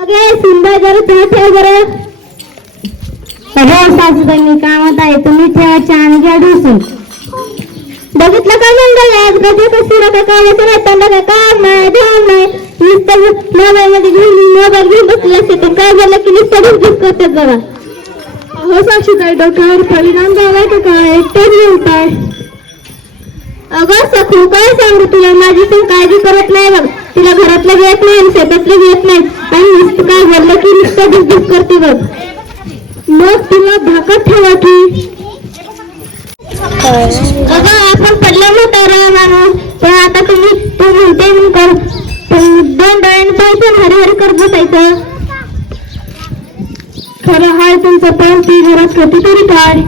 सुंदर जरा चहा ठेव बरं. हो सासूबाई मी कामात आहे, तुम्ही ठेवा चहा आणि घ्या ढोसून. बघितलं का मंगल आज कधी कसं काय कामाचं नाही, त्यांना काय काम नाही ध्यान नाही, नुसतं मोबाईल मध्ये घेऊन मोबाईल घेऊन बसले असते. तर काय झालं की नुसतं डिस्कस करतात बघा. हो साक्षीताई डोक्यावर परिणाम झालाय का काय, एकटेच बोलताय. अगं सखू काय सांगू तुला, माझी पण काळजी करत नाही बघ. तिला घरातलं घेत नाही, शेतातलं घेत नाही, आणि नुसतं काय बोललं की नुसतं डिस्कस करते बघ. मग तिला धाकत ठेवा की. अगं आपण पडलं नव्हतं माणूस, पण आता तुम्ही तू म्हणते मी कर, दोन डोळ्यांनी पाहिजे हरी हरी करत बसायचं. खरं हाय तुमचं, पण ती घरात होती तरी काय,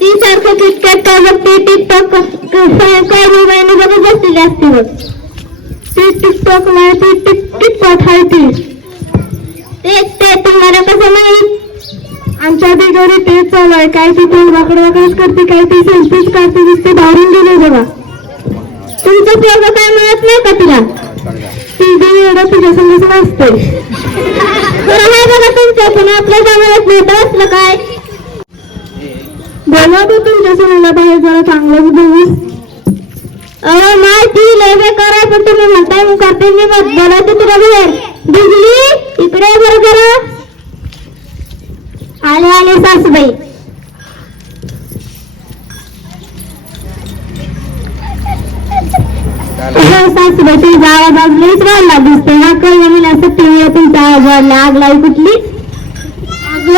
ती सारखं किटकॅट काय बघते, टिकटॉक काय मोबाईल बघत बसलेली असते बघ. ती टिकटॉक नाही, ती टिकटॉक आहे ती. ते तुम्हाला कसं माहित, आमच्या घरी तेच चालू आहे. काय ती कोण वाकडवाकडच करते, काय ती सेल्फीच काढते, दिसते धावून गेले बघा. तुमचं पोरगं काय मिळत नाही का तिला, ती एवढं तुझ्या समोर असते. बरं आहे बघा तुमचं, पण आपल्या जवळच नाही तर असलं काय. बोला तर तुमच्या समोर बाहेर जरा चांगलंच बघू. माहिती लय कराय, पण तुम्ही म्हणताय मग करते मी. मग बोलायचं तुला बाहेर. बिजली इकडे बरं जरा. आले आले सासूबाई. सासूबाई तुमचा आवाज लईच वाढला दिसते ना, कळलं मला असं टीव्ही तुमचा आवाज वाढला. आगलावी कुठली,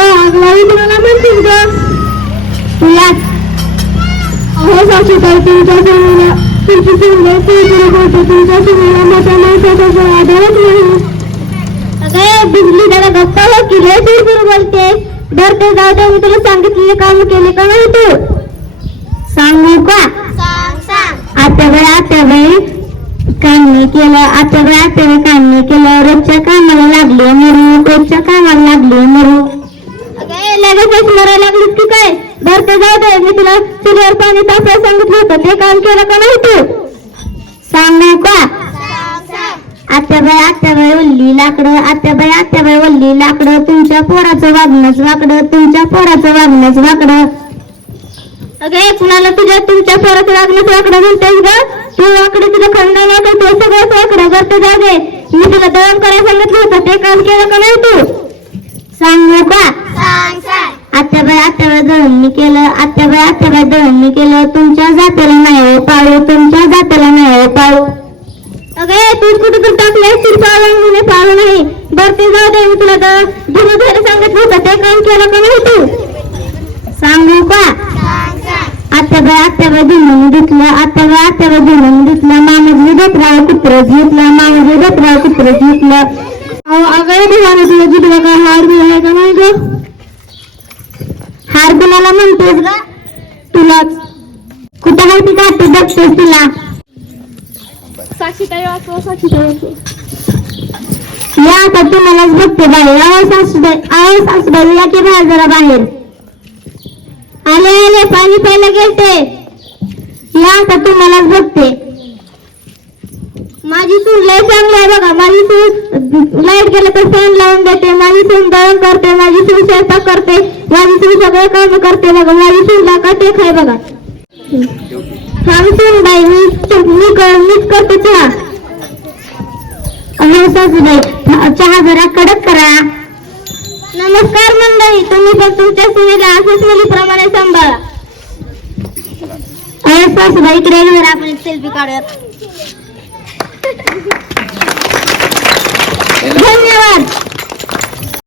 आगलावी तुम्हाला म्हणतील का तुलाच. हो सासूबाई तुमच्या समोर तुमची सुंदर बोलतो, तुमच्या समोर मोठ्या माणसाचा आधारच नाही. अगं बिजली जरा गप्पा हो की रे, बरोबर बोलते. बरं ते जाऊ दे, मी तुला सांगितलेले काम केले का नाही तू, सांगू का. आत्याबाई काम नाही केलं, आत्याबाई काम नाही केलं. रोजच्या कामाला लागले मरू, रोजच्या कामाला लागले मरू. लगेच मरायला लागलीस की काय. बरं ते जाऊ दे, मी तुला चुलीवर पाणी तापायला सांगितलं होतं, ते काम केलं का नाही तू, सांगू का. आत्याबाई वल्ली लाकडं, आत्याबाई वल्ली लाकडं. तुमच्या पोराचं वागणंच वाकडं, तुमच्या पोराचं वागणंच वाकडं. अगे कुणाला तुमच्या पोराचं वागणंच वाकडं म्हणतेस ग, तू वाकडं तुझं खंडन होतं, ते सगळंच वाकडं. बरं ते जाऊ दे, मी तुला दळण करायला सांगितलं होतं, ते काम केलं का नाही तू, सांगू का. आत्याबाई दळण मी केलं, आत्याबाई दळण मी केलं. तुमच्या जात्याला नाही हो पाळू, तुमच्या जात्याला नाही हो पाळू. अगे तू कुठं तर टाकले पाळू पाळू नाही. बरं ते जाऊ दे, मी तुला धुणं धुवायला सांगितलं होतं, ते काम केलं का नाही तू, सांगू का. आत्याबाई धुणं धुतलं, आत्याबाई धुणं धुतलं. मामाजी डोकराळ कुत्रच घेतलं, मामाजी डोकराळ कुत्रच घेतलं. अगं देवाने तुला जिथला काय हार बिल आहे का नाही ग, हार कुणाला म्हणतेस ग, तुलाच. कुठं आहे ती काठी बघतेस तुला. साक्षीताई वाचवा, साक्षीताई वाचवा. या आता तुम्हालाच बघते बाहेर. सासूबाई या की बाहेर जरा बाहेर. आले पाणी प्यायला गेलते. या आता तुम्हालाच बघते. माझी सून लय चांगली आहे बघा. माझी सून लाईट गेलं तर फॅन लावून देते, माझी सून दळण करते, माझी सून स्वयंपाक करते, माझी सून सगळे काम करते बघा. माझी सून लाका खाय बघा. सून बाई मीच करते चहा. सासूबाई चहा जरा कडक करा. नमस्कार मंडळी, तुम्ही पण तुमच्या सुनेला असंच मुलीप्रमाणे सांभाळा. सासूबाई इकडे आपण एक सेल्फी काढूयात.